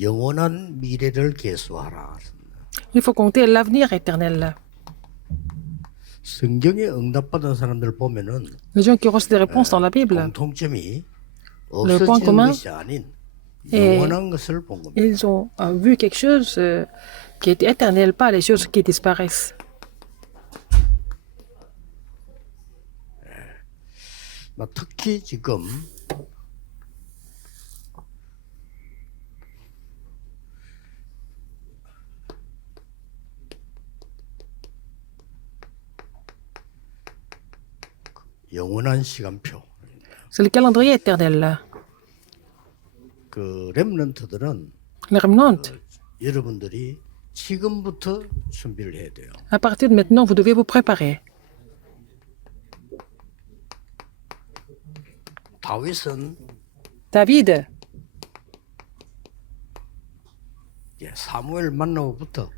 영원한 미래를 계수하라. Il faut compter l'avenir éternel. 성경에 응답받은 사람들 보면은 Les gens qui ont reçu des réponses dans la Bible, 공통점이 Le point 없어지는 commun 것이 아닌 est 영원한 것을 본 겁니다. ils ont vu quelque chose qui est éternel, pas les choses qui disparaissent. 특히 지금 영원한 시간표. C'est le calendrier éternel. 그 렘넌트들은 Les remnants, 여러분들이 지금부터 준비를 해야 돼요. à partir de maintenant, vous devez vous préparer. 다윗은 David, 사무엘 만나고부터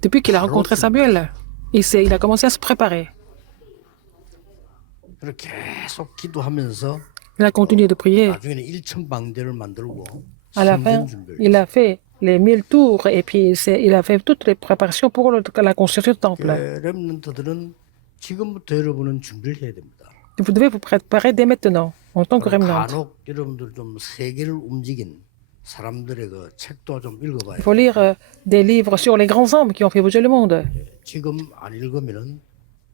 depuis qu'il a rencontré Samuel, il a commencé à se préparer. 그렇게 계속 기도하면서 Il a continué de prier. 나중에는 1,000방대를 만들고 À la fin, 성전 준비를 il a fait les 1000 tours et puis il a fait toutes les préparations pour la construction du temple. 렘넌트들은 지금부터 여러분은 준비를 해야 됩니다. Vous devez vous préparer dès maintenant, en tant que remnant. 간혹 여러분들 좀 세계를 움직인 사람들의 그 책도 좀 읽어봐요. Il faut lire des livres sur les grands hommes qui ont fait bouger le monde. 지금 안 읽으면은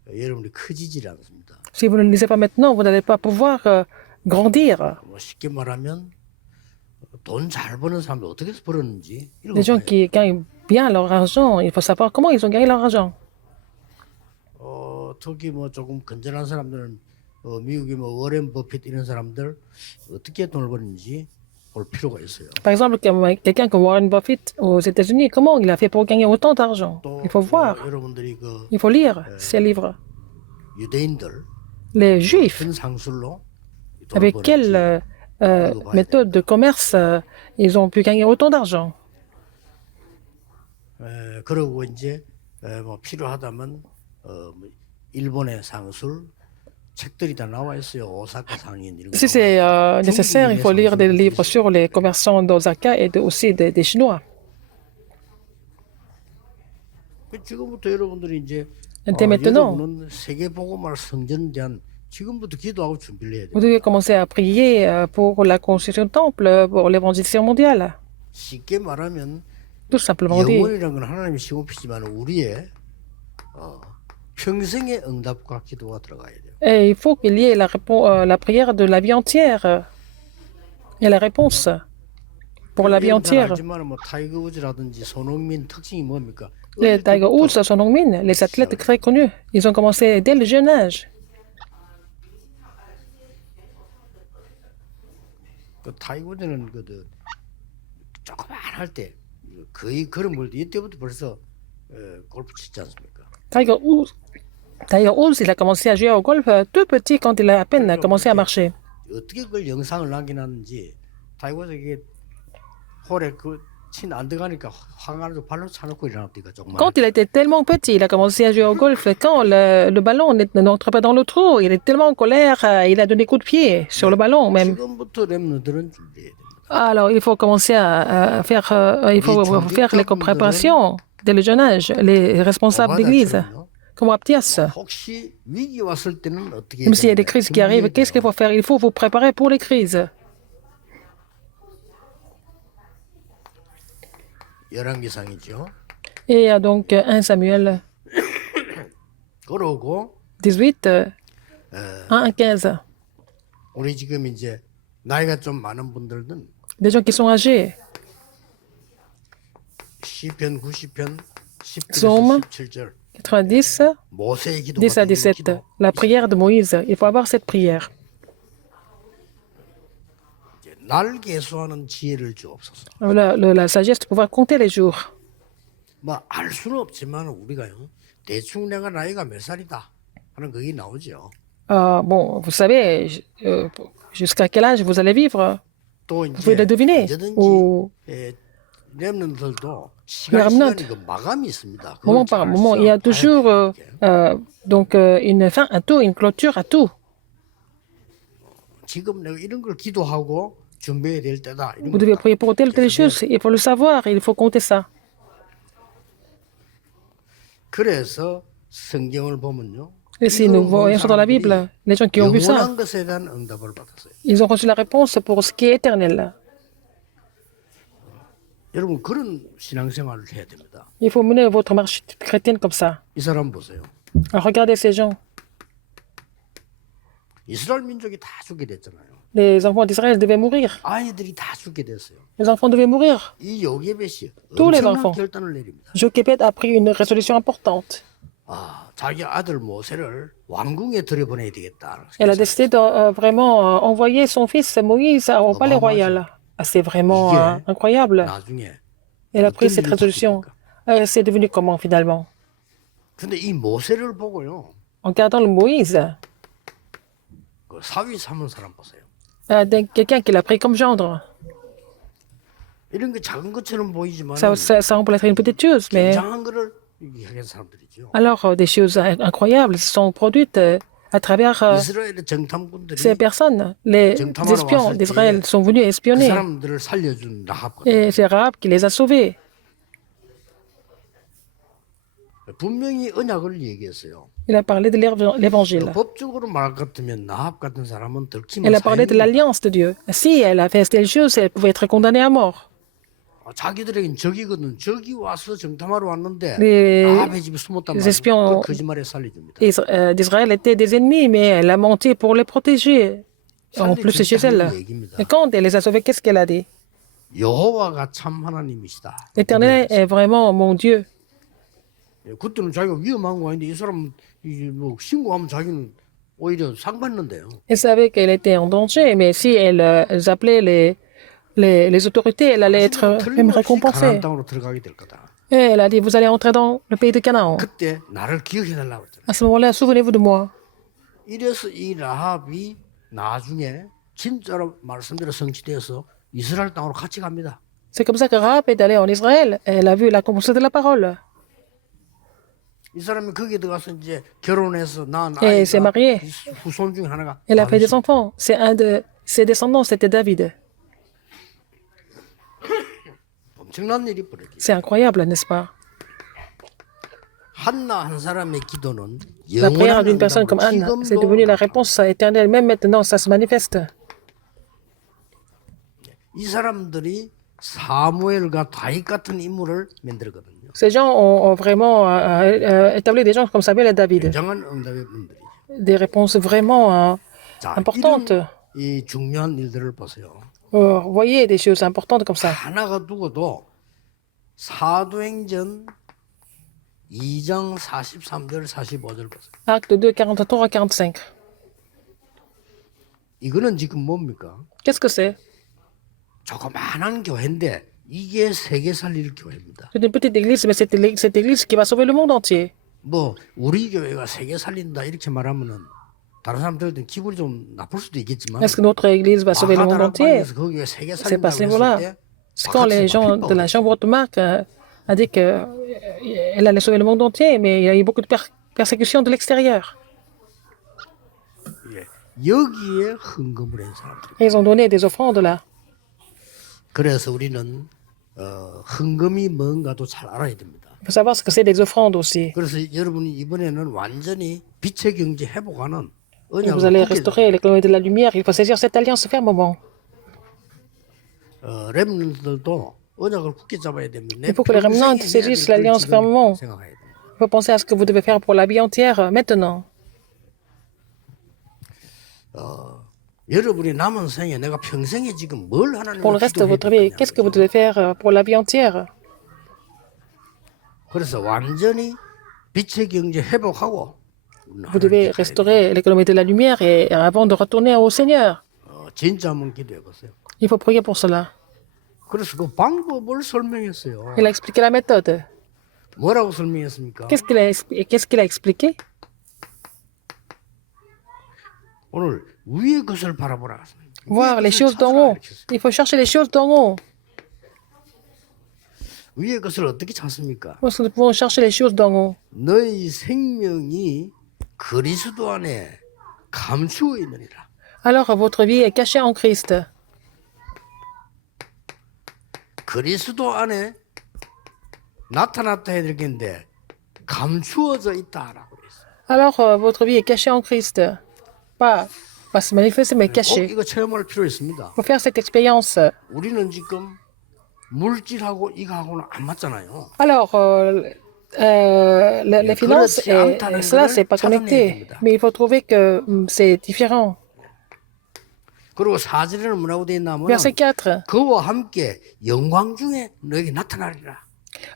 여러분이 커지질 않습니다. Si vous ne le lisez pas maintenant, vous n'allez pas pouvoir grandir. 뭐 쉽게 말하면 돈 잘 버는 사람들 어떻게 해서 벌었는지 Les gens 읽어봐요. qui gagnent bien leur argent, il faut savoir comment ils ont gagné leur argent. 특히 뭐 조금 건전한 사람들은 미국의 뭐 워렌 버핏 이런 사람들 어떻게 돈을 버는지 볼 필요가 있어요. Par exemple, quelqu'un comme Warren Buffett aux États-Unis, comment il a fait pour gagner autant d'argent? 또 Il faut voir, 여러분들이 그 il faut lire ces livres. 유대인들 Les Juifs, 큰 상술로 돈을 avec 버는지 quelle méthode de commerce ils ont pu gagner autant d'argent? 그러고 이제 뭐 필요하다면 뭐 일본의 상술 책들이 다 나와 있어요. 오사카 상인 이런 거. Si c'est nécessaire, il faut lire des livres sur les commerçants d'Osaka et aussi des Chinois. 지금부터 여러분들이 이제 Dès maintenant, 여러분은 세계복음화 성전에 대한 지금부터 기도하고 준비를 해야 돼요. vous devez commencer à prier pour la construction du temple, pour l'évangélisation mondiale. 쉽게 말하면 Tout simplement dit. 영원이라는 건 하나님이 시급이지만 우리의 평생의 응답과 기도가 들어가야 돼요. Et il faut qu'il y ait la prière de la vie entière et la réponse pour la vie entière. 알지만 뭐 타이거 우즈라든지 손흥민 특징이 뭡니까? Les Tiger Woods, Son Heung-min, les athlètes très connus, ils ont commencé dès le jeune âge. 그 타이거 우즈는 그 조그만 할 때 거의 걸음 걸때 이때부터 벌써 골프 치지 않습니까? Tiger Woods, il a commencé à jouer au golf tout petit quand il a à peine commencé à marcher. 어떻게 그걸 영상을 남기놨는지 타이거 우즈 이게 홀에 친 안 들어가니까 화가지고 발로 차놓고 일어났다니까 정말. Quand il était tellement petit, il a commencé à jouer au golf. Quand le ballon n'entre pas dans le trou, il est tellement en colère, il a donné coup de pied sur le ballon même. 지금부터 렘너들은 준비해야 됩니다. Alors, il faut commencer à faire, il faut faire les préparations dès le jeune âge, les responsables d'église, comme Abdias. 혹시 위기 왔을 때는 어떻게 Même s'il y a des crises qui arrivent, qu'est-ce qu'il faut faire? Il faut vous préparer pour les crises. 열왕기상이죠. Et donc 1 Samuel 그러고 18, 1 15. 우리 지금 이제 나이가 좀 많은 분들은 Des gens qui sont âgés. 시편 90편 Psaume 10절에서 17절 90, 모세의 기도 10 à 같은 17. 기도. La prière de Moïse. Il faut avoir cette prière. 이제 날 계수하는 지혜를 주옵소서. La sagesse de pouvoir compter les jours. 뭐 알 수는 없지만 우리가요 대충 내가 나이가 몇 살이다 하는 그게 나오죠. Bon, vous savez, jusqu'à quel âge vous allez vivre? 또 Vous pouvez 이제 le deviner. 언제든지 Ou 렘넌들도 remnant. 시간이 그 마감이 있습니다. 그걸 moment par 잘 moment, il y a 써봐야 toujours 돼요, 이렇게. donc une fin à tout, une clôture à tout. 지금 내가 이런 걸 기도하고 준비해야 될 때다. 이런 Vous devez 겁니다. prier pour telle ou telle chose. Il faut le savoir, il faut compter ça. 그래서 성경을 보면요. Et si nous voyons ça dans la Bible, les gens qui ont vu ça, 영원한 것에 대한 응답을 받았어요. ils ont reçu la réponse pour ce qui est éternel. 여러분 그런 신앙생활을 해야 됩니다. Il faut mener votre marche chrétienne comme ça. 이 사람 보세요. Alors, regardez ces gens. 이스라엘 민족이 다 죽게 됐잖아요. Les enfants d'Israël devaient mourir. 아이들이 다 죽게 됐어요. Les enfants devaient mourir. 이 요게벳이 Tous les 엄청난 enfants. 결단을 내립니다. Jochebed a pris une résolution importante. 자기 아들 모세를 왕궁에 들여보내야 되겠다. Elle a décidé de vraiment envoyer son fils Moïse au palais royal. Ah, c'est vraiment incroyable. 나중에. Elle a pris cette résolution. C'est devenu comment finalement? 근데 이 모세를 보고요. En regardant le Moïse, 그 사위 삼은 사람 보세요. quelqu'un qui l'a pris comme gendre. 이런 게 작은 것처럼 보이지만 Ça semble être une petite chose, mais 굉장한 거를 얘기하는 사람들이죠. alors des choses incroyables sont produites à travers 이스라엘의 정탐꾼들이 ces personnes. Les espions d'Israël sont venus 그 espionner. 사람들을 살려준 라합. Et c'est Rahab qui les a sauvés. 분명히 언약을 얘기했어요. Il a parlé de l'évangile. 법적으로 말할 것 같으면 라합 같은 사람은 들키면 Elle a parlé de l'alliance de Dieu. Si elle a fait telle chose, elle pouvait être condamnée à mort. 자기들에겐 적이거든. 적이 와서 정탐하러 왔는데 Les 라합의 집에 숨었단 말이에요. espions 그 거짓말에 살려줍니다. d'Israël étaient des ennemis, mais elle a menti pour les protéger. En plus, c'est chez elle. Et quand elle les a sauvés, qu'est-ce qu'elle a dit? 여호와가 참 하나님이시다. L'Éternel est vraiment mon Dieu. 그때는 자기가 위험한 거 아닌데 이 사람 뭐 신고하면 자기는 오히려 상 받는데요. Elle savait qu'elle était en danger, mais si elle appelait les autorités, elle allait être même 가나안 récompensée. 땅으로 들어가게 될 거다. Et elle a dit, vous allez entrer dans le pays de Canaan. 그때 나를 기억해 달라고 했잖아요. À ce moment-là, souvenez-vous de moi. 이래서 이 라합이 나중에 진짜로 말씀대로 성취되어서 이스라엘 땅으로 같이 갑니다. C'est comme ça que Rahab est allée en Israël. Elle a vu l'accomplissement de la parole. 이 사람이 거기에 들어가서 이제 결혼해서 낳은 Et s'est 아이가 mariée. 후손 중에 하나가 Elle a fait des 다윗이에요. enfants. C'est un de ses descendants, c'était David. 엄청난 일이 벌어지. C'est incroyable, n'est-ce pas? 한나 한 사람의 기도는 La prière 영원한 d'une personne comme Anne, 응답을 c'est devenu la 지금도 réponse éternelle. Même maintenant, ça se manifeste. 이 사람들이 사무엘과 다윗 같은 인물을 만들거든요. Ces gens ont vraiment établi des gens comme Samuel et David. 굉장한 응답의 분들이. Des réponses vraiment 자, importantes. 이런 이 중요한 일들을 보세요. Voyez des choses importantes comme ça. 하나가 두고도 사도행전 2장 43절 45절 보세요. Acte 2, 43 à 45. 이거는 지금 뭡니까? Qu'est-ce que c'est? 조그마한 교회인데 이게 세계 살릴 교회입니다. C'est une petite église, mais c'est cette église qui va sauver le monde entier. 뭐 우리 교회가 세계 살린다 이렇게 말하면은 다른 사람들한테 기분이 좀 나쁠 수도 있겠지만 Est-ce que notre église va sauver le monde entier? 아가다락방에서 그 교회 세계 C'est pas ce 살린다고 niveau-là. 했을 때 C'est quand les gens de la chambre haute marque a dit qu'elle allait sauver le monde entier, mais il y a eu beaucoup de persécutions de l'extérieur. 예, 여기에 헌금을 한 사람들. Et ils ont donné des offrandes là. 그래서 우리는 헌금이 뭔가도 잘 알아야 됩니다. Il faut savoir ce que c'est des offrandes aussi. 그래서 여러분이 이번에는 완전히 빛의 경제 회복하는 Et vous allez 언약을 붙게 restaurer l'économie de la lumière. Il faut saisir cette alliance fermement. 렘넌트들도 언약을 굳게 잡아야 됩니다. Il faut que les remnants saisissent l'alliance fermement. 생각해야 됩니다. Il faut penser à ce que vous devez faire pour la vie entière maintenant. 여러분이 남은 생에 내가 평생에 지금 뭘 하나님을 Pour le reste de votre vie, qu'est-ce que vous devez faire pour la vie entière? 그래서 완전히 빛의 경제 회복하고 Vous devez restaurer l'économie de la lumière et avant de retourner au Seigneur. 진짜 한번 기도해 보세요. Il faut prier pour cela. 그래서 그 방법을 설명했어요. Il a expliqué la méthode. 뭐라고 설명했습니까? Qu'est-ce qu'il a expliqué? 오늘 위의 것을 바라보라. Voir les choses d'en haut. Il faut chercher les choses d'en haut. 위의 것을 어떻게 찾습니까? Parce que nous pouvons chercher les choses d'en haut. 너희 생명이 그리스도 안에 감추어 있느니라. Alors votre vie est cachée en Christ. 그리스도 안에 나타났다 해야 되겠는데 감추어져 있다라고 그랬어요. Alors, votre vie est cachée en Christ. Pas se manifester, mais 꼭 cachée. 이거 체험할 필요 있습니다. Il faut faire cette expérience. 우리는 지금 물질하고 이거하고는 안 맞잖아요. Alors, les finances, et cela, c'est pas connecté. Mais il faut trouver que c'est différent. 그리고 4절에는 뭐라고 되어 있냐면 Verset 4. 그와 함께 영광 중에 너에게 나타나리라.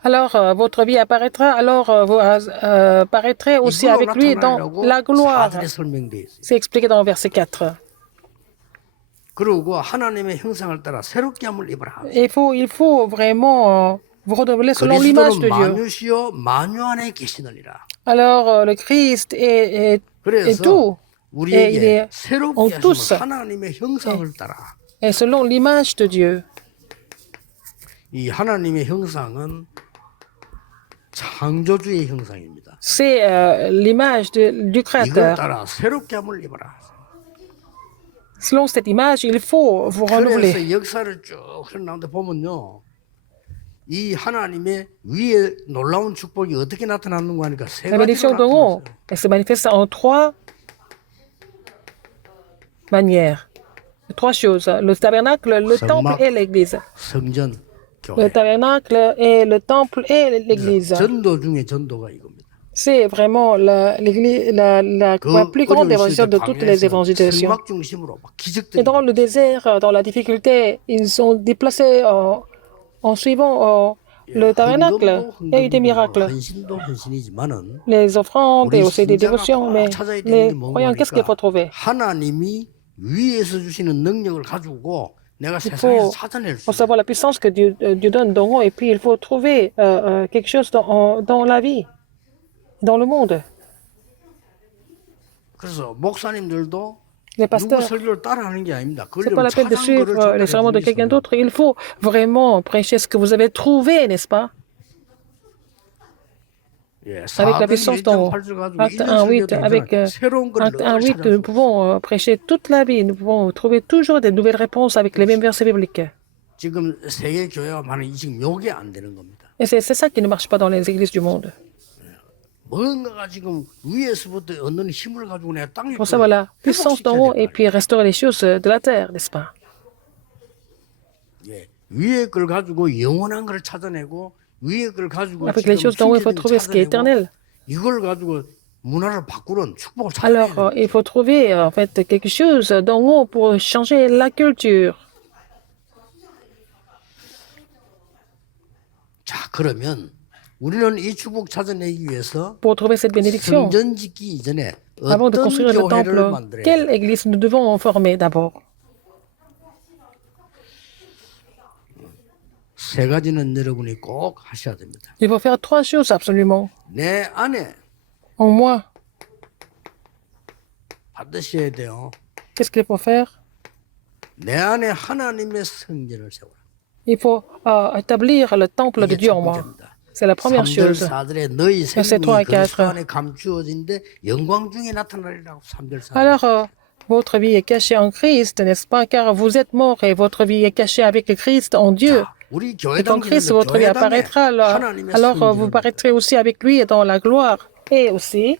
Alors, votre vie apparaîtra, alors vous apparaîtrez aussi 이걸로 avec lui dans 나타나리라고 la gloire. 4절에 설명되어 있어요. C'est expliqué dans le verset 4. 그리고 하나님의 형상을 따라 새롭게 함을 입어라. Il faut vraiment vous renouveler selon l'image de 그리스도는 Dieu. 만유시요 만유 안에 계시느니라. Alors, le Christ est 그래서 tout. Et il 우리에게 est en 새롭게 tous. 하시는 하나님의 형상을 따라. Et selon l'image de Dieu. 이 하나님의 형상은 창조주의 형상입니다. C'est l'image du 이걸 Créateur. 따라 새롭게 함을 입어라. Selon cette image, il faut vous renouveler. 그래서 역사를 쭉 흘러나오는데 보면요. 이 하나님의 위에 놀라운 축복이 어떻게 나타났는가 하니까 세 La 가지로 bénédiction d'en haut, 나타났어요. elle se manifeste en trois manières. Trois choses. Le tabernacle, le temple et l'église. 성전, Le 교회. tabernacle et le temple et l'église. 전도 중에 전도가 이겁니다. C'est vraiment la plus grande évangile de toutes les évangélisations. 성막 중심으로 막 Et 기적들이 dans le désert, dans la difficulté, ils sont déplacés en suivant le tabernacle. Il y a eu des miracles. 헌신도 헌신이지만은 Les offrandes et 우리 aussi des 신자가 dévotions. Mais 꼭 찾아야 되는 les 게 뭔가 croyants, qu'est-ce qu'il faut trouver? 하나님이 위에서 주시는 능력을 가지고 내가 Il 세상에서 faut 찾아낼 수 faut 있어요. savoir la puissance que Dieu donne dans nous et puis il faut trouver quelque chose dans la vie, dans le monde. 그래서 목사님들도 Les 누구 pasteurs, 설교를 따라하는 게 아닙니다. c'est pas la peine de 찾아온 거를 suivre les sermons de 전달해 quelqu'un 주기 d'autre. Il faut vraiment prêcher ce que vous avez trouvé, n'est-ce pas? 예, Avec la puissance d'en haut. Acte 1.8, avec Acte 1.8, nous pouvons prêcher toute la vie. Nous pouvons trouver toujours des nouvelles réponses avec les mêmes versets bibliques. 지금 세계 교회가 많은 지금 요게 안 되는 겁니다. Et c'est ça qui ne marche pas dans les églises du monde. 뭔가가 지금 위에서부터 얻는 힘을 가지고 내가 땅에 Il faut savoir la puissance d'en haut et puis restaurer les choses de la terre, n'est-ce pas? 예, 위에 걸 가지고 영원한 걸 찾아내고 위에 걸 가지고 Avec les choses d'en haut, il faut trouver ce qui est éternel. 이걸 가지고 문화를 바꾸는 축복을 Alors, 찾아내야 돼요. il faut trouver en fait quelque chose d'en haut pour changer la culture. 자, 그러면 우리는 이 축복 찾아내기 위해서 Pour trouver cette bénédiction, 성전 짓기 이전에 avant de 어떤 construire le 교회를 temple, 만들어야 돼요? quelle église nous devons former d'abord? 세 가지는 여러분이 꼭 하셔야 됩니다. Il faut faire trois choses absolument. 내 안에 En moi, 받으셔야 돼요. qu'est-ce qu'il faut faire? 내 안에 하나님의 성전을 세워라. Il faut établir le temple de 이게 Dieu 첫 en moi. 번째입니다. C'est la première 3절 chose. 4절에 너희 Verset 3 생명이 et 4. 그리스도 안에 감추어진데 영광 중에 나타나리라고 3절 4절. Alors, votre vie est cachée en Christ, n'est-ce pas? Car vous êtes mort et votre vie est cachée avec le Christ en Dieu. 우리 Et 교회당 en Christ, votre vie apparaîtra. Alors, vous paraîtrez aussi avec lui dans la gloire. Et aussi,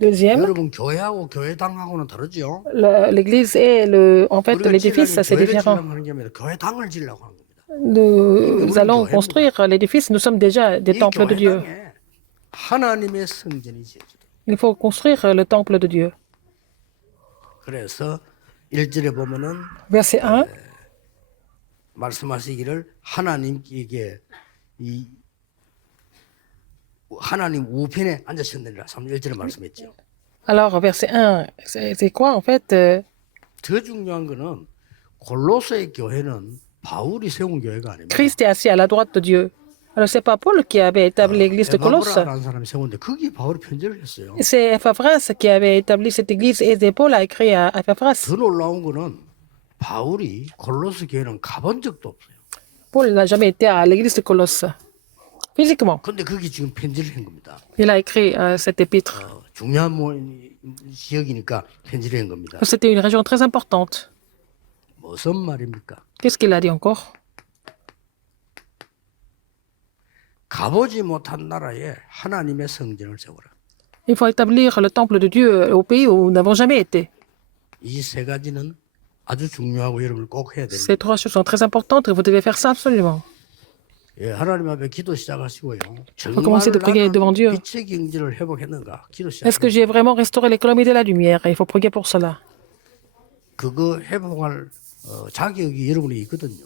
deuxième, 여러분 교회하고 교회당하고는 다르죠. l'église et en fait, l'édifice, c'est différent. 하는 게 아니라 교회당을 지려고 하는 겁니다. Nous allons construire l'édifice. Nous sommes déjà des 이 temples de Dieu. 교회당에 하나님의 성전이 지어져요. Il faut construire le temple de Dieu. 그래서 1절에 보면은 Verset 1. 말씀하시기를 하나님께 이 하나님 우편에 앉으셨느니라 1절에 말씀했죠. Alors, verset 1, c'est quoi en fait? 더 중요한 거는 골로새 교회는 바울이 세운 교회가 아닙니다. Christ est assis à la droite de Dieu. Alors, c'est pas Paul qui avait établi l'église de Colosse. 에바브라라는 사람이 세웠는데 거기 바울이 편지를 했어요. C'est Epaphras qui avait établi cette église et c'est Paul a écrit à Epaphras. 더 놀라운 거는 바울이 골로새 교회는 가본 적도 없어요. Paul n'a jamais été à l'église de Colosse, physiquement. 근데 거기 지금 편지를 한 겁니다. Il a écrit cet épître. 중요한 지역이니까 편지를 한 겁니다. C'était une région très importante. 무슨 말입니까? Qu'est-ce qu'il a dit encore? 가보지 못한 나라에 하나님의 성전을 세워라. Il faut établir le temple de Dieu au pays où nous n'avons jamais été. 이 세 가지는 아주 중요하고 여러분 꼭 해야 됩니다. Ces trois choses sont très importantes et vous devez faire ça absolument. 예, 하나님 앞에 기도 시작하시고요. 정말 commencer de prier devant Dieu. 나는 빛의 경지를 회복했는가? 기도 Est-ce que 시작. j'ai vraiment restauré l'économie de la lumière? Il faut prier pour cela. 그거 회복할 자격이 여러분이 있거든요.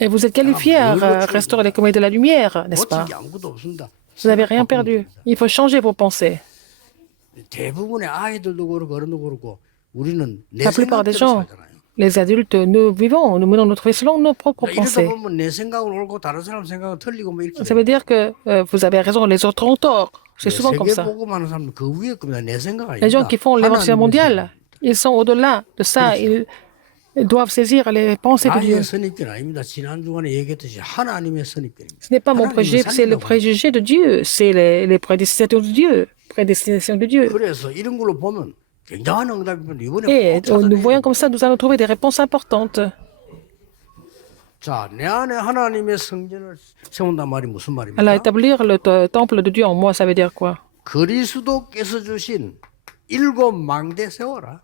Et vous êtes qualifié à restaurer l'économie de la lumière, n'est-ce pas? 고칠 게 아무것도 없습니다. Vous n'avez rien perdu. Il faut changer vos pensées. 대부분의 아이들도 그렇고 어른도 그렇고 우리는 내 La plupart des 생각대로 gens, 살잖아요. les adultes, nous vivons, nous menons notre vie selon nos propres 이러다 pensées. 보면 내 생각은 옳고 다른 사람 생각은 틀리고 뭐 이렇게. Ça veut dire que vous avez raison, les autres ont tort. C'est souvent comme 세계 ça. 복음하는 사람은 그 위에 겁니다. 내 생각 아닙니다. Les gens qui font l'évangile mondial, ils sont au-delà de ça. Ils doivent saisir les pensées de Dieu. 나의 선입견 아닙니다. 지난 주간에 얘기했듯이 하나님의 선입견입니다. Ce n'est pas mon 하나님은 préjugé, c'est le 살리려고 préjugé de Dieu. C'est les prédestinations de Dieu. Prédestination de Dieu. 그래서 이런 걸로 보면 굉장한 응답이면 이번에 Et 꼭 nous 찾아내야 voyons 돼요. comme ça, nous allons trouver des réponses importantes. 자, 내 안에 하나님의 성전을 세운단 말이 무슨 Alors, 말입니까? établir le temple de Dieu en moi, ça veut dire quoi? 그리스도께서 주신 7망대 세워라.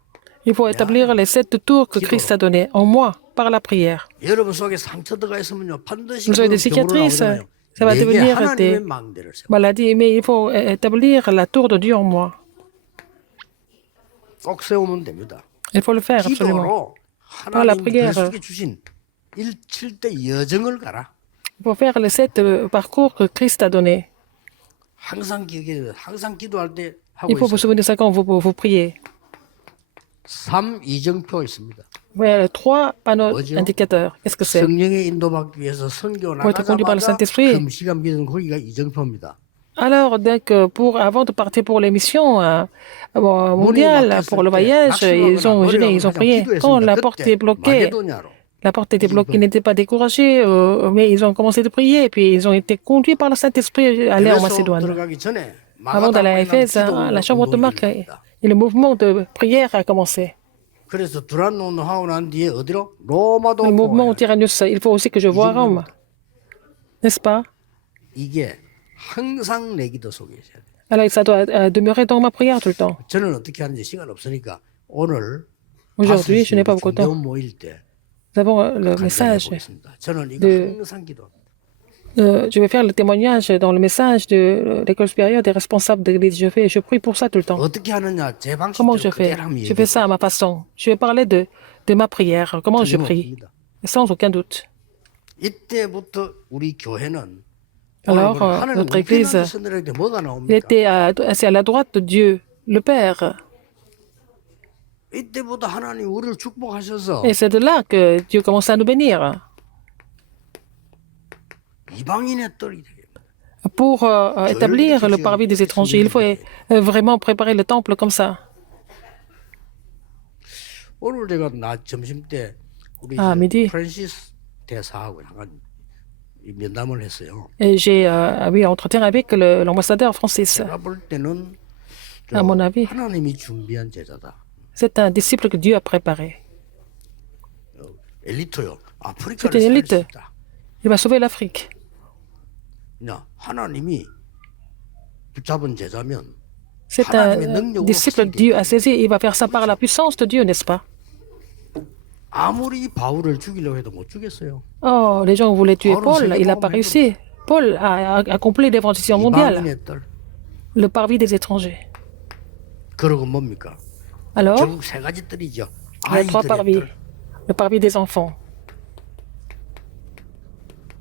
Il faut établir les 7 tours que Christ a données en moi par la prière. 여러분 속에 상처 들어가 있으면요 반드시 Vous avez 그 des 병으로 cicatrices, 나오잖아요. ça va 내게 devenir 하나님의 des 망대를 세워. maladies, mais il faut établir la tour de Dieu en moi. 꼭 세우면 됩니다. Il faut le faire absolument. 기도로 Par la 하나님 prière. 그리스도께 주신 7대 여정을 가라. Il faut faire les 7 parcours que Christ a donnés. 항상 기억해야 돼요. 항상 기도할 때 하고 Il faut vous 있어요. souvenir de ça quand vous priez. 3이정표 있습니다. Vous voyez les 3 panneaux 뭐죠? indicateurs. Qu'est-ce que c'est? 성령의 인도받기 위해서 선교 Pour être conduit par le 나가자마자 Saint-Esprit. 금시간 믿은 거기가 이정표입니다. Alors, avant de partir pour les missions mondiales, pour le voyage, ils ont jeûné, ils ont prié. Quand la porte est bloquée, la porte était bloquée, ils n'étaient pas découragés, mais ils ont commencé de prier, puis ils ont été conduits par le Saint-Esprit à aller en Macédoine. 들어가기 전에 Avant d'aller à Éphèse, la chambre de Marc, et le mouvement de prière a commencé. 그래서 두란노는 하고 난 뒤에 어디로? 로마도 Le mouvement 보아야 au Tyrannus, il faut aussi que je voie Rome. N'est-ce pas? 이게 항상 내 기도 속에 있어야 돼요. Alors, ça doit demeurer dans ma prière tout le temps. 저는 어떻게 하는지 시간 없으니까 오늘 Aujourd'hui, je n'ai pas beaucoup de temps. 중대원 모일 때 Nous avons le 간단히 message. 보겠습니다. 저는 이거 de- 항상 기도합니다. Je vais faire le témoignage dans le message de l'école supérieure des responsables de l'église. Je prie pour ça tout le temps. 어떻게 하느냐 제 Comment je 방식대로 fais? 그대로 하면 Je fais ça à ma façon. Je vais parler de ma prière, comment je prie, sans aucun doute. 이때부터 우리 교회는 Alors, 오늘 하나님 notre église, 우편한 선들에게 뭐가 il 나옵니까? était assis à la droite de Dieu, le Père. 이때부터 하나님 우리를 축복하셔서 Et c'est de là que Dieu commence à nous bénir. 이방인의 뜰이 되게 Pour établir le parvis des étrangers, il faut vraiment préparer le temple comme ça. 오늘 제가 점심 때 우리 아, midi. 프란시스 대사하고 약간 이 면담을 했어요. Et j'ai eu un entretien avec l'ambassadeur Francis. 제가 볼 때는 À mon avis, 하나님이 준비한 제자다. c'est un disciple que Dieu a préparé. 엘리트요. C'est 아프리카를 une 살릴 élite. 수 있다. Il va sauver l'Afrique. 그냥 하나님이 붙잡은 제자면 C'est un disciple que Dieu a saisi. Il va faire ça par la puissance de Dieu, n'est-ce pas? 아무리 바울을 죽이려고 해도 못 죽였어요. Oh, les gens voulaient tuer Paul. Il n'a pas réussi. Paul a accompli l'évangélisation mondiale, 이방인의 뜰. le parvis des étrangers. 그러고 뭡니까? Alors, 결국 세 가지 뜰이죠. il y a 3 아이들의 parvis. 뜰. Le parvis des enfants.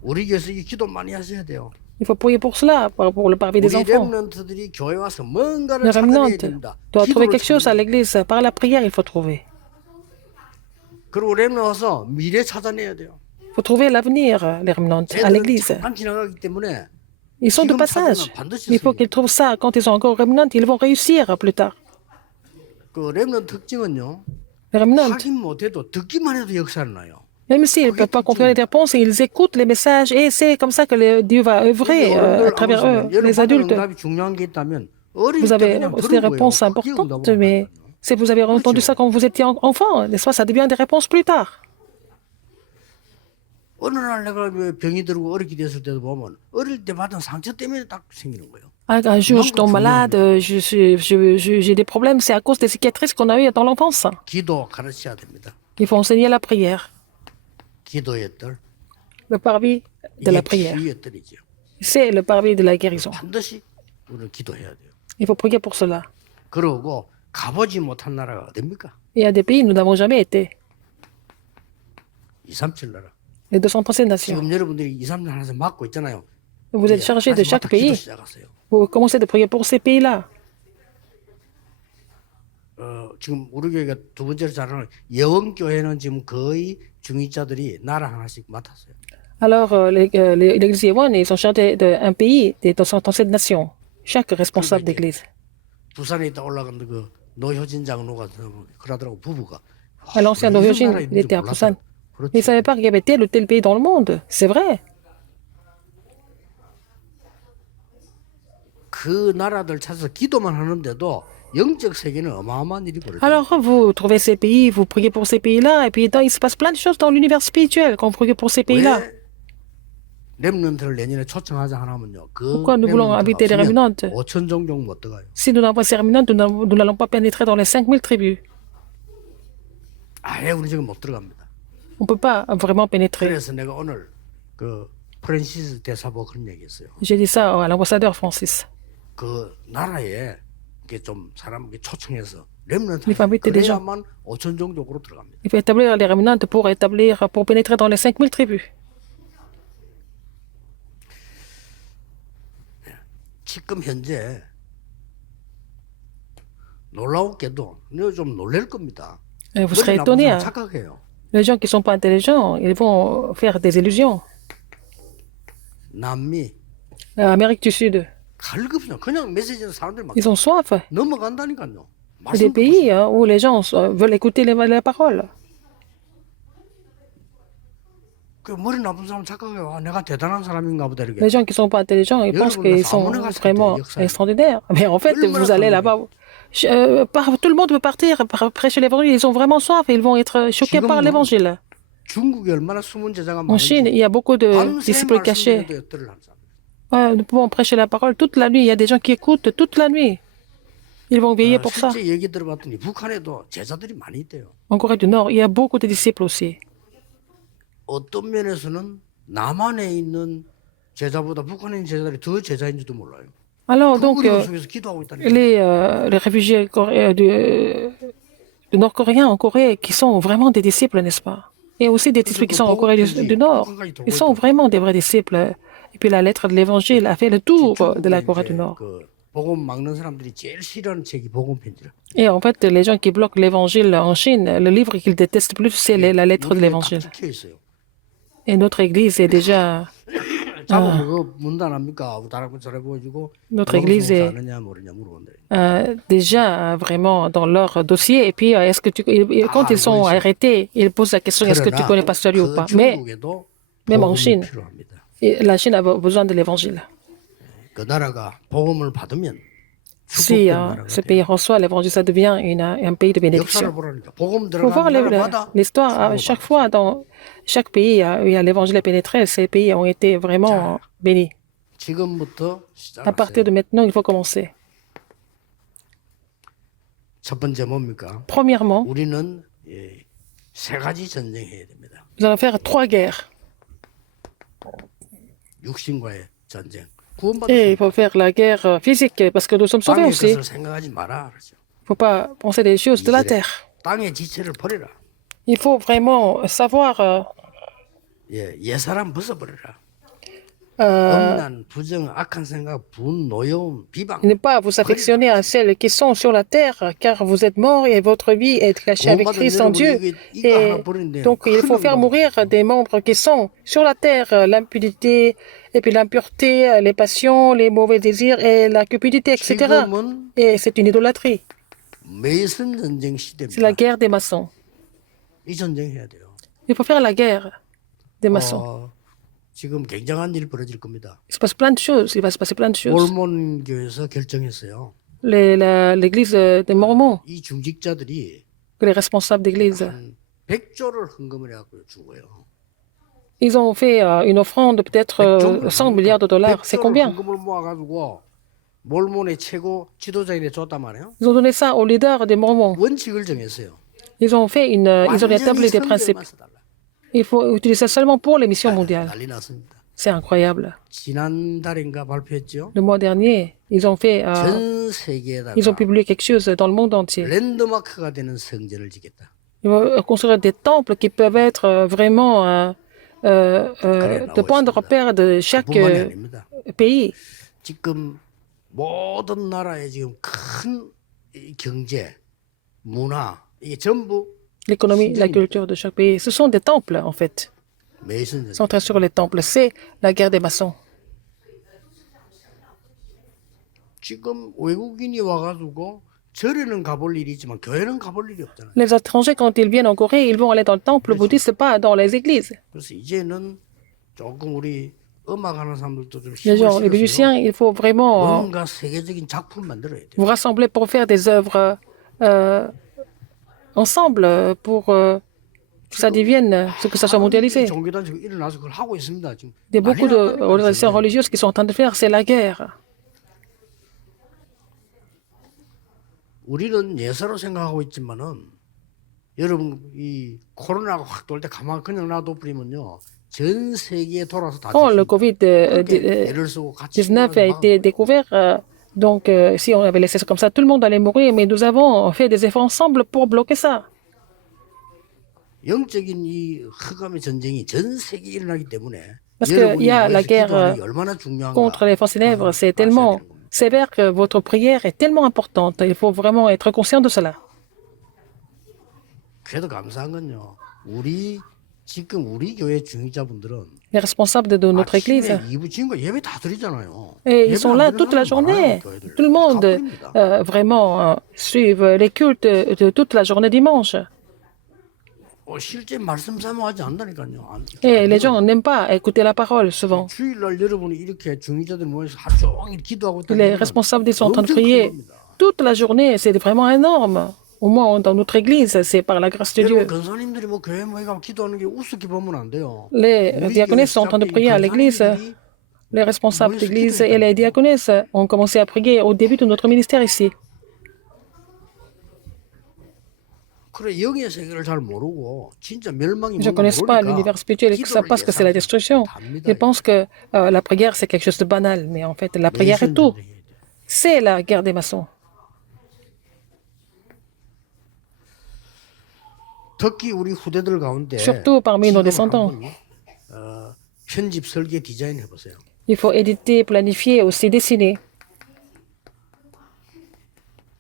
우리 교회에서 이 기도 많이 하셔야 돼요. Il faut prier pour cela, pour le parvis des 우리 enfants. 렘넌트들이 교회 와서 뭔가를 Le 찾아내야 remnant 됩니다. doit trouver 기도를 quelque chose à 찾아내야 l'église. Par la prière, il faut trouver. 그리고 렘넌 와서 미래 찾아내야 돼요. Il faut trouver l'avenir, les remnants, à 애들은 l'église. 잠깐 지나가기 때문에 Ils sont de passage. Il faut qu'ils trouvent ça. Quand ils sont encore remnants, ils vont réussir plus tard. 그 렘넌 특징은요. Les remnants, 확인 못해도 듣기만 해도 역사를 나요. même s'ils ne peuvent pas confirmer les réponses, ils écoutent les messages et c'est comme ça que Dieu va œuvrer à travers eux, les adultes. 응답이 중요한 게 있다면 어릴 Vous 때 avez 그냥 aussi 들은 des 거예요. réponses 그게 importantes, 응답으로 mais 가는 거예요. si vous avez entendu ça quand vous étiez enfant, n'est-ce pas, ça devient des réponses plus tard. 어느 날 내가 왜 병이 들고 어렵게 됐을 때도 보면 어릴 때 받은 상처 때문에 딱 생기는 거예요. Un jour, je tombe malade, j'ai des problèmes, c'est à cause des cicatrices qu'on a eues dans l'enfance. 기도 가르쳐야 됩니다. Il faut enseigner la prière, 기도의 뜰. le parvis de la 이게 prière. 치유의 뜰이죠. C'est le parvis de la guérison. 반드시 우리는 기도해야 돼요. Il faut prier pour cela. 그러고 가보지 못한 나라가 어딥니까? Il y a des pays où nous n'avons jamais été, 237 나라. les 237 nations. 지금 여러분들이 237 나라에서 맡고 있잖아요. Vous êtes chargé de 다시 chaque 맡아 기도 pays. 시작하세요. Vous commencez de prier pour ces pays-là. 지금 우리 교회가 두 번째로 잘하는 예원교회는 지금 거의 중위자들이 나라 하나씩 맡았어요. Alors, l'église Yewon, ils sont chargés d'un pays des 237 nations. Chaque responsable d'église. 부산에 있다 올라갔는데 그 노효진 장로가 그러더라고 부부가. À l'ancien d'origine, il était à Busan. Mais il ne savait pas qu'il y avait tel ou tel pays dans le monde. C'est vrai. 그 나라들 찾아서 기도만 하는데도 영적 세계는 어마어마한 일이 벌어져요. Alors, vous trouvez ces pays, vous priez pour ces pays-là, et puis il se passe plein de choses dans l'univers spirituel quand vous priez pour ces pays-là. 왜 렘넌트를 내년에 초청하자 하나면요. 그 Pourquoi nous voulons inviter les réminantes? 5천 종족 못 들어가요. Si nous n'avons pas ces réminantes, nous n'allons pas pénétrer dans les 5000 tribus. 아예 우리 지금 못 들어갑니다. On ne peut pas vraiment pénétrer. 그래서 내가 오늘 그 프란시스 대사보 그런 얘기했어요. J'ai dit ça à l'ambassadeur Francis. 그 나라에 이게 좀 사람 이렇게 초청해서 렘넌트 Il faut inviter des gens. 그래야만 5천 종족으로 들어갑니다. Il faut établir les réminantes pour pénétrer dans les 5000 tribus. 지금 현재 놀라웠게도 좀 놀랄 겁니다. Vous serez étonnés. Hein. 착각해요. Les gens qui ne sont pas intelligents, ils vont faire des illusions. 남미 Amérique du Sud, 갈급해요. 그냥 메시지는 사람들이 막 ils ont soif. 넘어간다니까요. Il y a des pays où les gens veulent écouter les paroles. 그 머리 나쁜 사람 착각해요. 아, 내가 대단한 사람인가 보다 이렇게. Les gens qui ne sont pas intelligents, ils pensent qu'ils sont vraiment extraordinaires. Mais en fait, vous allez là-bas. Tout le monde veut partir prêcher l'évangile. Ils ont vraiment soif et ils vont être choqués par l'évangile. 중국이 얼마나 숨은 제자가 En Chine, il y a beaucoup de disciples cachés. Nous pouvons prêcher la parole toute la nuit. Il y a des gens qui écoutent toute la nuit. Ils vont veiller pour ça. 실제 얘기 들어봤더니 북한에도 제자들이 많이 있대요. En Corée du Nord, il y a beaucoup de disciples aussi. 어떤 면에서는 남한에 있는 제자보다 북한에 있는 제자들이 더 제자인지도 몰라요. Alors, donc, 속에서 기도하고 있다니까. les réfugiés du Nord-Coréens en Corée qui sont vraiment des disciples, n'est-ce pas? Et aussi des disciples qui sont en Corée du Nord. Ils sont vraiment des vrais disciples. Et puis la lettre de l'évangile a fait le tour de la Corée du Nord. 그 복음 막는 사람들이 제일 싫어하는 책이 복음 편지라. Et en fait, les gens qui bloquent l'évangile en Chine, le livre qu'ils détestent plus, c'est la lettre de l'évangile. Et notre église est déjà... Notre église est déjà vraiment dans leur dossier. Et puis, quand ils sont arrêtés, ils posent la question, est-ce que tu connais pas celui ou pas? Mais même en Chine, la Chine a besoin de l'évangile. Si ce pays reçoit l'évangile, ça devient un pays de bénédiction. Il faut voir l'histoire. Chaque fois, dans chaque pays où il y a l'évangile a pénétré, ces pays ont été vraiment bénis. À partir de maintenant, il faut commencer. Premièrement, nous allons faire 3 guerres. Et il faut faire la guerre physique parce que nous sommes sauvés aussi. Il ne faut pas penser des choses de la terre. Il faut vraiment savoir ne pas vous affectionner à celles qui sont sur la terre, car vous êtes morts et votre vie est cachée avec Christ en Dieu. Et donc, il faut faire mourir des membres qui sont sur la terre, l'impudicité, et puis l'impureté, les passions, les mauvais désirs et la cupidité, etc. Et c'est une idolâtrie. C'est la guerre des maçons. Il faut faire la guerre des maçons. Il se passe plein de choses. Il va se passer plein de choses. L'église des Mormons, les responsables d'église, Ils ont fait une offrande peut-être 100 milliards de dollars. C'est 100조를 combien? 헌금을 모아가지고 몰몬의 최고 지도자에게 줬단 말이에요. Ils ont donné ça aux leaders des Mormons. 원칙을 정했어요. Ils ont 완전히 établi des principes. 성경에만 써달라. Il faut utiliser seulement pour les missions mondiales. 난리 났습니다. C'est incroyable. 지난달인가 발표했죠. Le mois dernier, ils ont 전 세계에다가 publié quelque chose dans le monde entier. 랜드마크가 되는 성전을 짓겠다. Ils vont construire des temples qui peuvent être vraiment de point de repère de chaque 뿐만이 아닙니다. pays. 지금 모든 나라의 지금 큰 이 경제, 문화 이게 전부 L'économie, la culture de chaque pays. Ce sont des temples, en fait. 메이슨 Centrés sur les temples. C'est la guerre des maçons. 지금 외국인이 와가지고 절에는 가볼 일이 있지만 교회는 가볼 일이 없잖아요. Les étrangers, quand ils viennent en Corée, ils vont aller dans le temple bouddhiste, pas dans les églises. 그래서 이제는 조금 우리 음악하는 사람들도 좀 Les 힘을 gens, les musiciens, 실어서 il faut vraiment 뭔가 세계적인 작품 만들어야 돼요. vous rassembler pour faire des œuvres ensemble, pour que ça devienne, que ça soit mondialisé. 종교단체가 일어나서 그걸 하고 있습니다. 지금 Il y a beaucoup d'organisations religieuses qui sont en train de faire, c'est la guerre. 우리는 예사로 생각하고 있지만은 여러분 이 코로나가 확 돌 때 가만 그냥 놔둬 버리면요 전 세계에 돌아서 다 Quand le Covid-19 애를 쓰고 같이 a été découvert, donc si on avait laissé ça comme ça, tout le monde allait mourir, mais nous avons fait des efforts ensemble pour bloquer ça. 영적인 이 흑암의 전쟁이 전 세계에 일어나기 때문에 Parce qu'il y a la guerre 얼마나 중요한가 contre les forces ténèbres, c'est tellement sévère que votre prière est tellement importante. Il faut vraiment être conscient de cela. 그래도 감사한 건요 우리 지금 우리 교회 중직자분들은 Les responsables de notre église, 아침에 2부 지금까 예배 다 드리잖아요. et ils 예배 sont 안 là 드리는 toute la 사람 많아요, journée. 교회들. Tout le monde 다 드립니다. vraiment suivent les cultes de toute la journée dimanche. 실제 말씀 사모하지 않는다니까요. Et les gens n'aiment pas écouter la parole souvent. 주일날 여러분이 이렇게 중직자들 모여서 하루 종일 기도하고 Les responsables ils sont en train de prier toute la journée. C'est vraiment énorme. Au moins dans notre église, c'est par la grâce de 여러분 Dieu. 권사님들이 뭐 교회 모여가 기도하는 게 우습게 보면 안 돼요. Les diaconesses sont en train de prier à l'église. Les responsables d'église et les diaconesses ont commencé à prier au début de notre ministère ici. 그래 영의 세계를 잘 모르고 진짜 멸망이 Je ne 뭔가 connais pas 모르니까 l'univers spirituel et que ça parce que c'est la destruction. Ils pensent que la prière c'est quelque chose de banal, mais en fait la prière est tout. C'est la guerre des maçons. 특히 우리 후대들 가운데 Surtout parmi nos descendants. 편집 설계 디자인 해보세요. Il faut éditer, planifier, aussi dessiner.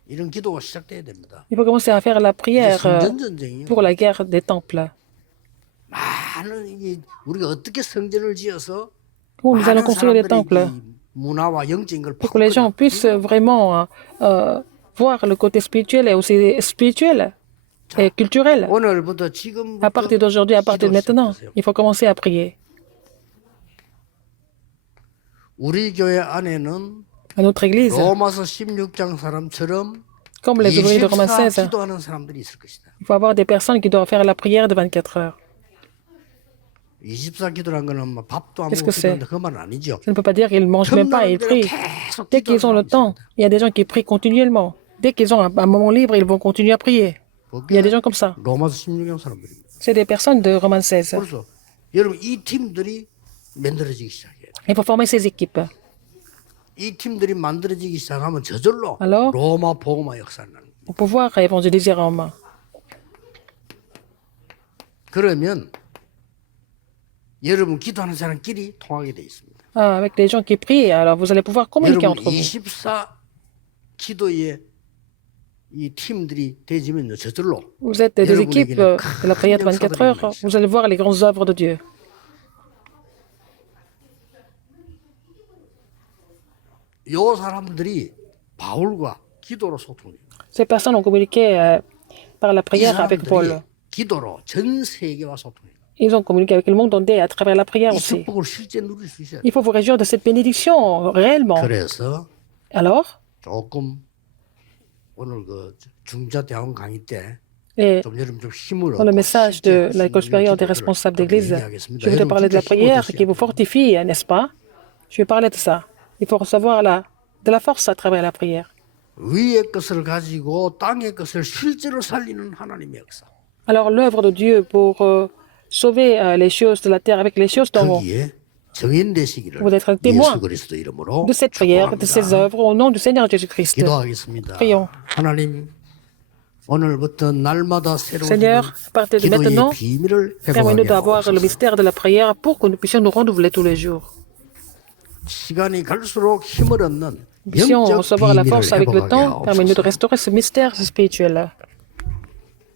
이런 기도가 시작돼야 됩니다. Il faut commencer à faire la prière 성전전쟁이요. pour la guerre des temples. 많은 이게 우리가 어떻게 성전을 지어서 Où nous allons 많은 construire des 사람들이 temples 이 문화와 영적인 걸 pour que les gens puissent vraiment voir le côté spirituel et aussi spirituel et culturel. 오늘부터 지금부터 À partir d'aujourd'hui, à partir de maintenant, il faut commencer à prier. 우리 교회 안에는 À notre église, 로마서 16장 사람처럼 comme les ouvriers de Romains 24 16, 기도하는 사람들이 있을 것이다. il faut avoir des personnes qui doivent faire la prière de 24 heures. 24 기도란 거는 뭐 밥도 안 Qu'est-ce 먹고 que c'est? 기도한다 그 말은 아니죠. Ça ne peut pas dire qu'ils ne mangent même pas et ils prient. 계속 Dès qu'ils ont le temps, il y a des gens qui prient continuellement. Dès qu'ils ont un moment libre, ils vont continuer à prier. Il y a des gens comme ça. 로마서 16장 사람들입니다. C'est des personnes de Romains 16. 그래서 여러분 이 팀들이 만들어지기 시작해요. Il faut former ces équipes. 이 팀들이 만들어지기 시작하면 저절로 Alors? 로마 복음화 역사를 나는 거예요. Pour pouvoir évangéliser Rome. 그러면 여러분 기도하는 사람끼리 통하게 돼 있습니다. Avec les gens qui prient, alors vous allez pouvoir communiquer 여러분 entre vous. 24 기도의 이 팀들이 되지면요 저절로 Vous êtes des équipes de la prière de 24 heures, vous allez voir les grandes œuvres de Dieu. 요 사람들이 바울과 기도로 소통해요. Ces personnes ont communiqué par la 이 prière avec Paul. 사람들이 기도로 전 세계와 소통해요. Ils ont communiqué avec le monde entier à travers la prière 이 aussi. 축복을 실제 누릴 수 있어요. Il faut vous réjouir de cette bénédiction réellement. 그래서 Alors, 조금 오늘 그 중자 대원 강의 때 Et 좀 여러분 좀 힘을 dans le 얻고 message de 실제할 수 l'école 있는 supérieure des 기도들을 responsables 좀 d'église, 얘기하겠습니다. je voudrais 여러분 parler de 진짜 la prière 힘을 qui vous 얻으셔야 돼요. fortifie, n'est-ce pas? Je vais parler de ça. Il faut recevoir de la force à travers la prière. 위의 것을 가지고 땅의 것을 실제로 살리는 하나님의 역사. Alors l'œuvre de Dieu pour sauver les choses de la terre avec les choses d'en haut. 거기에 정인되시기를 Vous êtes témoin 예수 그리스도 이름으로 de cette prière, de ces 축복합니다. œuvres au nom du Seigneur Jésus-Christ. 기도하겠습니다. Prions. 하나님 오늘부터 날마다 새로운 Seigneur, à partir de 기도의 maintenant, 비밀을 permets-nous 회복하게 d'avoir le 하옵소서. mystère de la prière pour que nous puissions nous renouveler tous les jours. 시간이 갈수록 힘을 얻는 Puissions 영적 recevoir la 비밀을 force avec le 회복하게 temps, permets-nous de 하옵소서. restaurer ce mystère spirituel.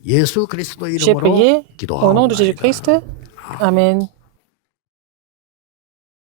예수 그리스도 J'ai 이름으로 prié au nom de Jésus-Christ. 기도하옵나이다. Amen.